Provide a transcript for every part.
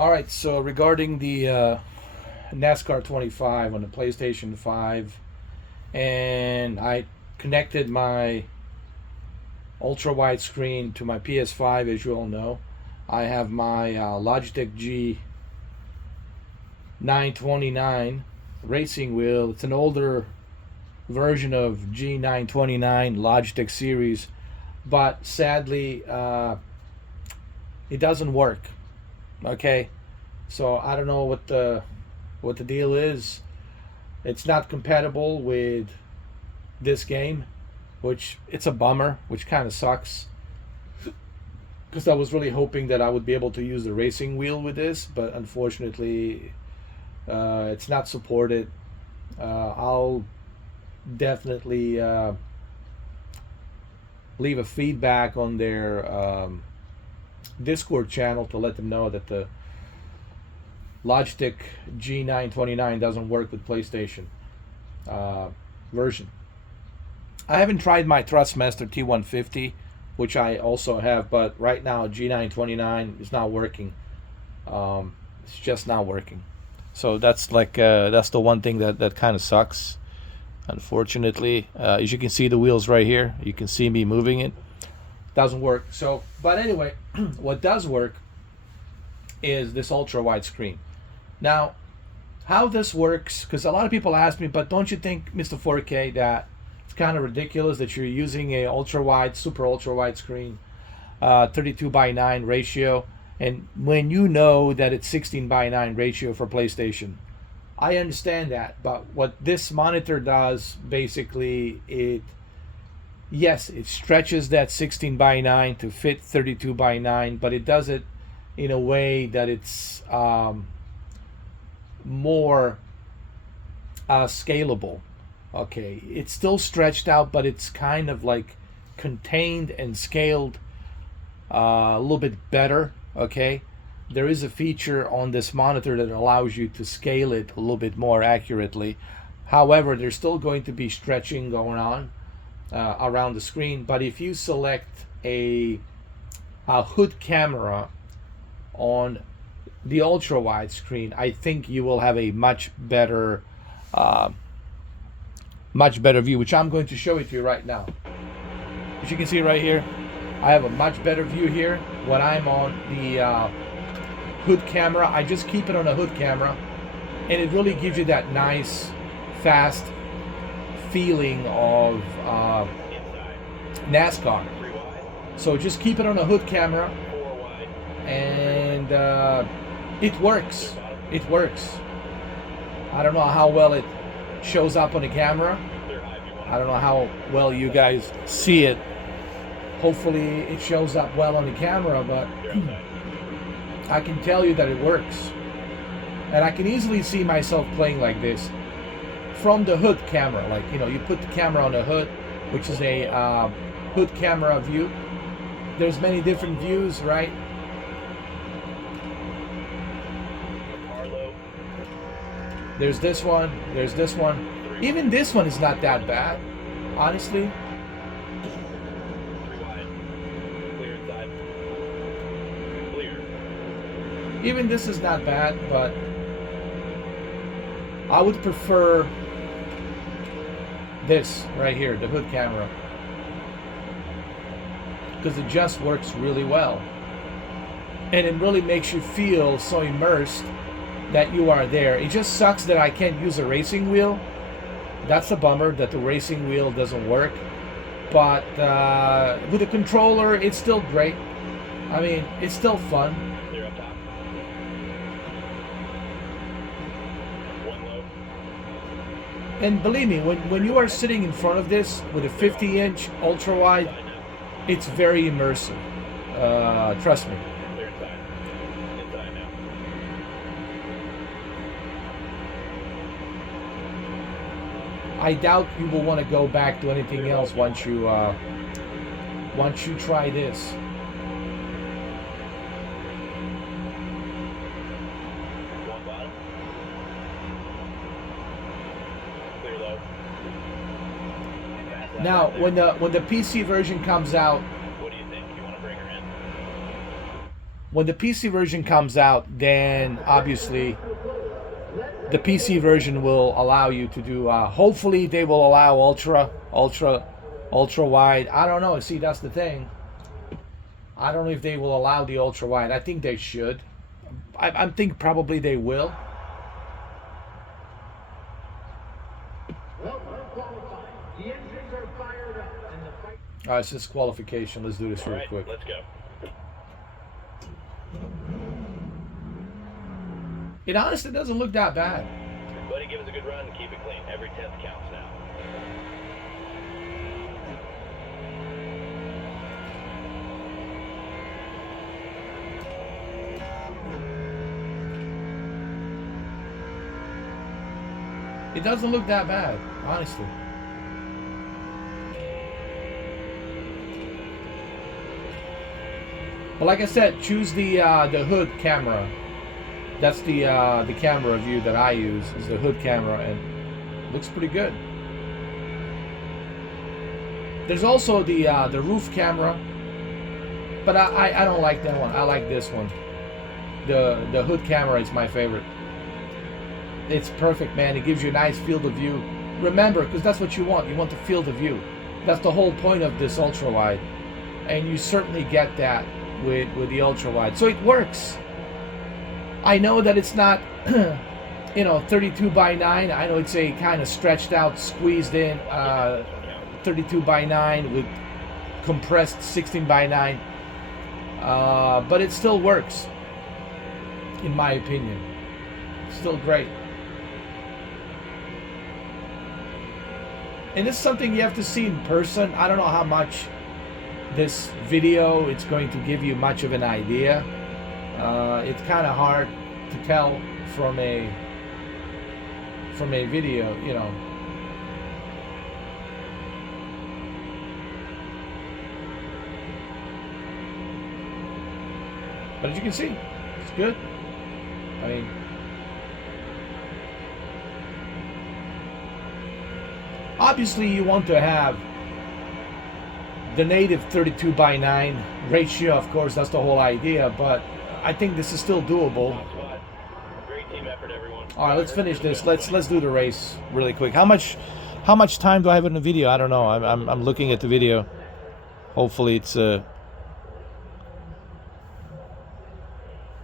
All right, so regarding the NASCAR 25 on the PlayStation 5, and I connected my ultra wide screen to my PS5, as you all know. I have my Logitech G929 racing wheel. It's an older version of G929 Logitech series, but sadly, it doesn't work. Okay, so I don't know what the deal is. It's not compatible with this game, which it's a bummer, which kind of sucks. Because I was really hoping that I would be able to use the racing wheel with this, but unfortunately, it's not supported. I'll definitely leave a feedback on their Discord channel to let them know that the Logitech G929 doesn't work with PlayStation version. I haven't tried my Thrustmaster T150, which I also have, but right now G929 is not working. It's just not working. So that's the one thing that kind of sucks. Unfortunately, as you can see, the wheels right here. You can see me moving it. Doesn't work. So, but anyway, what does work is this ultra wide screen. Now, how this works, because a lot of people ask me, but don't you think, Mr. 4K, that it's kind of ridiculous that you're using a ultra wide, super ultra wide screen, 32:9 ratio, and when you know that it's 16:9 ratio for PlayStation? I understand that, but what this monitor does, basically, yes, it stretches that 16:9 to fit 32:9, but it does it in a way that it's more scalable. Okay, it's still stretched out, but it's kind of like contained and scaled a little bit better. Okay, there is a feature on this monitor that allows you to scale it a little bit more accurately. However, there's still going to be stretching going on around the screen. But if you select a hood camera on the ultra wide screen, I think you will have a much better view, which I'm going to show it to you right now. As you can see right here, I have a much better view here when I'm on the hood camera. I just keep it on a hood camera, and it really gives you that nice, fast feeling of NASCAR. So just keep it on a hood camera, and it works. It works. I don't know how well it shows up on the camera. I don't know how well you guys see it. Hopefully it shows up well on the camera, but I can tell you that it works. And I can easily see myself playing like this from the hood camera. Like, you put the camera on the hood, which is a hood camera view. There's many different views, right? There's this one, there's this one. Even this one is not that bad, honestly. Even this is not bad, but I would prefer this right here, the hood camera, because it just works really well. And it really makes you feel so immersed that you are there. It just sucks that I can't use a racing wheel. That's a bummer that the racing wheel doesn't work. But with a controller, it's still great. I mean, it's still fun. And believe me, when you are sitting in front of this with a 50-inch ultra wide, it's very immersive. Trust me. I doubt you will want to go back to anything else once you try this. Now, when the PC version comes out, What do you think? You want to bring her in? when the PC version comes out, then obviously the PC version will allow you to do. Hopefully, they will allow ultra wide. I don't know. See, that's the thing. I don't know if they will allow the ultra wide. I think they should. I think probably they will. All right, so this is qualification. Let's do this real quick. Let's go. It honestly doesn't look that bad. Buddy, give us a good run and keep it clean. Every 10th counts now. It doesn't look that bad, honestly. But like I said, choose the hood camera. That's the camera view that I use, is the hood camera, and it looks pretty good. There's also the roof camera, but I don't like that one. I like this one. The hood camera is my favorite. It's perfect, man. It gives you a nice field of view. Remember, because that's what you want. You want the field of view. That's the whole point of this ultra wide, and you certainly get that with the ultra wide. So it works. I know that it's not 32 by 9. I know it's a kind of stretched out, squeezed in 32 by 9 with compressed 16 by 9, but it still works, in my opinion. It's still great. And this is something you have to see in person. I don't know how much this video it's going to give you much of an idea. It's kind of hard to tell from a video, you know. But as you can see, it's good. I mean, obviously you want to have the native 32 by 9 ratio, of course, that's the whole idea, but I think this is still doable. Great team effort, everyone. All right, let's finish this. Let's do the race really quick. How much time do I have in the video? I don't know. I'm looking at the video. Hopefully it's all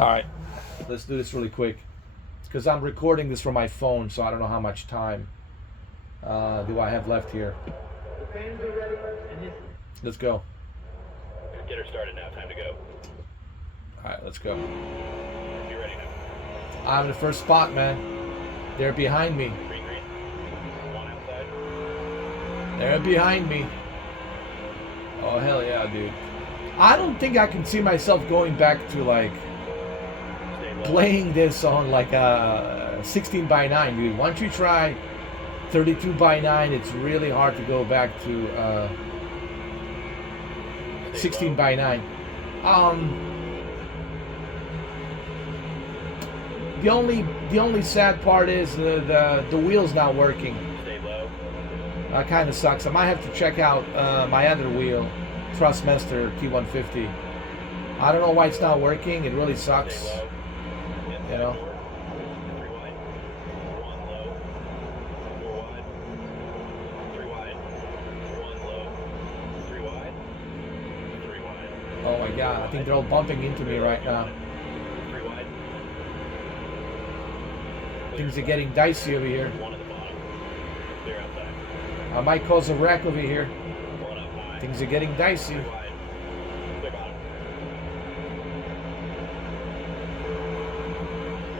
right. Let's do this really quick because I'm recording this from my phone, so I don't know how much time do I have left here. Let's go. Get her started now. Time to go. All right, let's go. You're ready now. I'm in the first spot, man. They're behind me. Green. One outside. They're behind me. Oh, hell yeah, dude. I don't think I can see myself going back to, like, playing this on, like, a 16 by 9, dude. Once you try 32 by 9, it's really hard to go back to 16 by 9. The only sad part is the wheel's not working. Stay low. That kind of sucks. I might have to check out my other wheel, Thrustmaster T150. I don't know why it's not working. It really sucks. You know. 3 wide. 1 low. 4 wide. 3 wide. 1 low. 3 wide. 3 wide. Oh my god! I think they're all bumping into me right now. 3 wide. Things are getting dicey over here. 1 at the bottom. Clear outside. I might cause a wreck over here. 1 up high. Things are getting dicey. 3 wide. Clear bottom.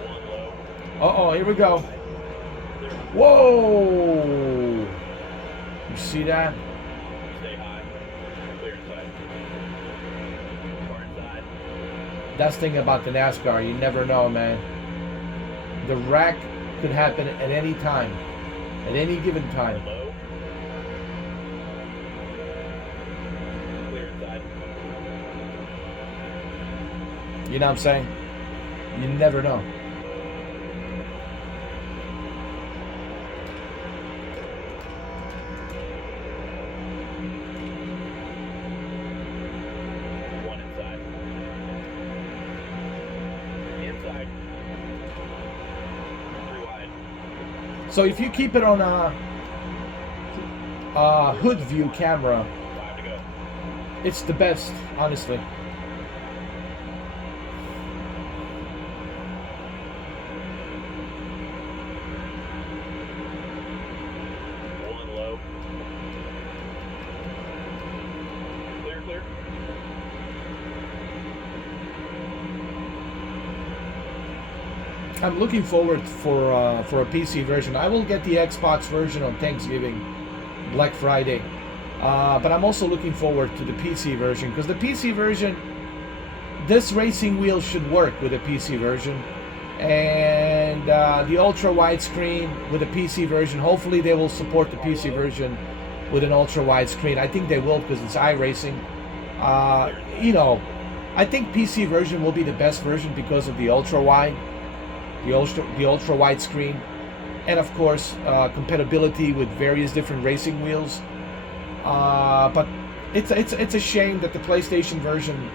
1 low. Uh-oh, here we go. Whoa! You see that? Stay high. Clear inside. Far inside. That's the thing about the NASCAR. You never know, man. The wreck could happen at any time. At any given time. Low. Clear inside. You know what I'm saying? You never know. So if you keep it on a hood view camera, 5 to go. it's the best, honestly. One low. Clear, clear. I'm looking forward for a PC version. I will get the Xbox version on Thanksgiving, Black Friday, but I'm also looking forward to the PC version, because the PC version, this racing wheel should work with the PC version, and the ultra widescreen with the PC version. Hopefully, they will support the PC version with an ultra widescreen. I think they will, because it's iRacing. You know, I think PC version will be the best version because of the ultra wide. The ultra wide screen, and of course compatibility with various different racing wheels. But it's a shame that the PlayStation version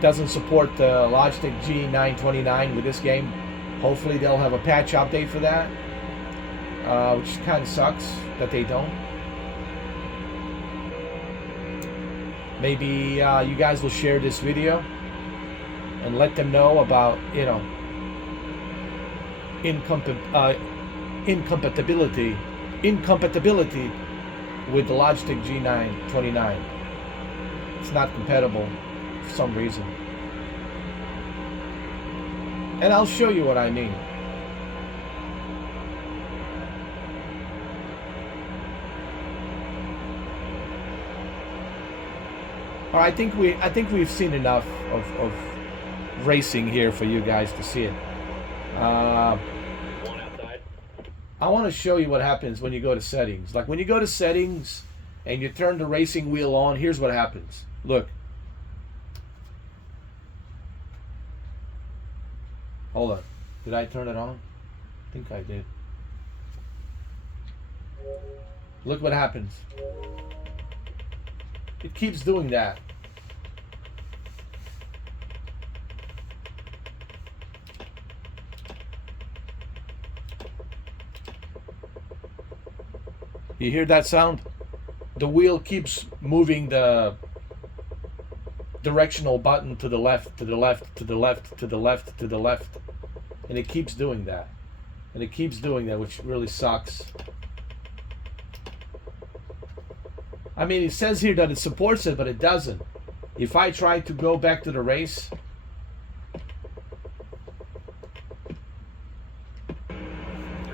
doesn't support the Logitech G929 with this game. Hopefully they'll have a patch update for that, which kind of sucks that they don't. Maybe you guys will share this video and let them know about, you know, incompatibility with the Logitech G929. It's not compatible for some reason, and I'll show you what I mean. All right, I think we've seen enough of racing here for you guys to see it. One outside. I want to show you what happens when you go to settings. Like when you go to settings and you turn the racing wheel on, here's what happens. Look. Hold on. Did I turn it on? I think I did. Look what happens. It keeps doing that. You hear that sound? The wheel keeps moving the directional button to the left, to the left, to the left, to the left, to the left. And it keeps doing that. And it keeps doing that, which really sucks. I mean, it says here that it supports it, but it doesn't. If I try to go back to the race,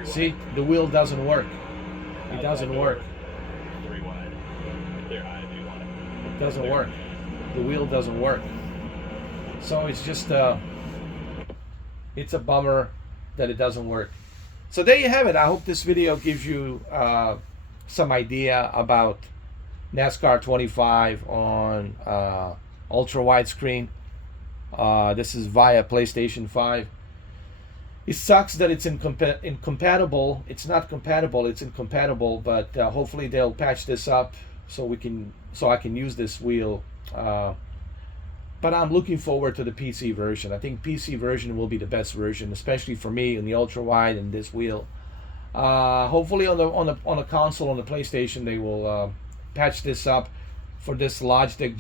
see, the wheel doesn't work. It doesn't work. 3 wide. Clear high if you want it. It doesn't work. The wheel doesn't work. So it's just it's a bummer that it doesn't work. So there you have it. I hope this video gives you some idea about NASCAR 25 on ultra widescreen. This is via PlayStation 5. It sucks that it's incompatible. It's not compatible. It's incompatible. But hopefully they'll patch this up so I can use this wheel. But I'm looking forward to the PC version. I think PC version will be the best version, especially for me in the ultra wide and this wheel. Hopefully on the console, on the PlayStation, they will patch this up for this Logitech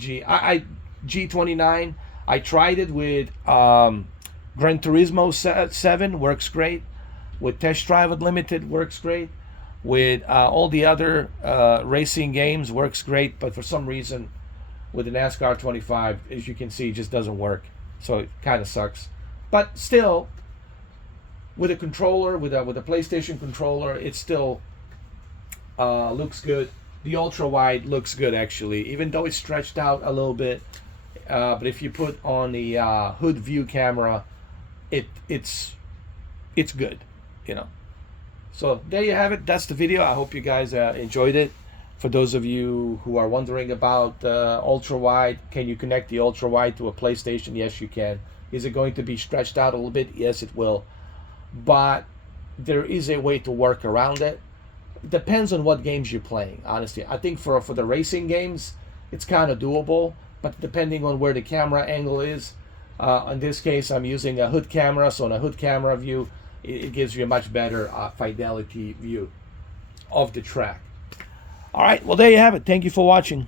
G29. I tried it with Gran Turismo 7, works great. With Test Drive Unlimited, works great. With all the other racing games, works great. But for some reason, with the NASCAR 25, as you can see, it just doesn't work. So it kind of sucks. But still, with a controller, with a PlayStation controller, it still looks good. The ultra wide looks good actually, even though it's stretched out a little bit. But if you put on the hood view camera, it's good, you know. So there you have it. That's the video. I hope you guys enjoyed it. For those of you who are wondering about ultra wide, can you connect the ultra wide to a PlayStation? Yes, you can. Is it going to be stretched out a little bit? Yes, it will. But there is a way to work around it. It depends on what games you're playing, honestly. I think for the racing games, it's kind of doable. But depending on where the camera angle is, in this case, I'm using a hood camera. So on a hood camera view, it gives you a much better fidelity view of the track. All right, well, there you have it. Thank you for watching.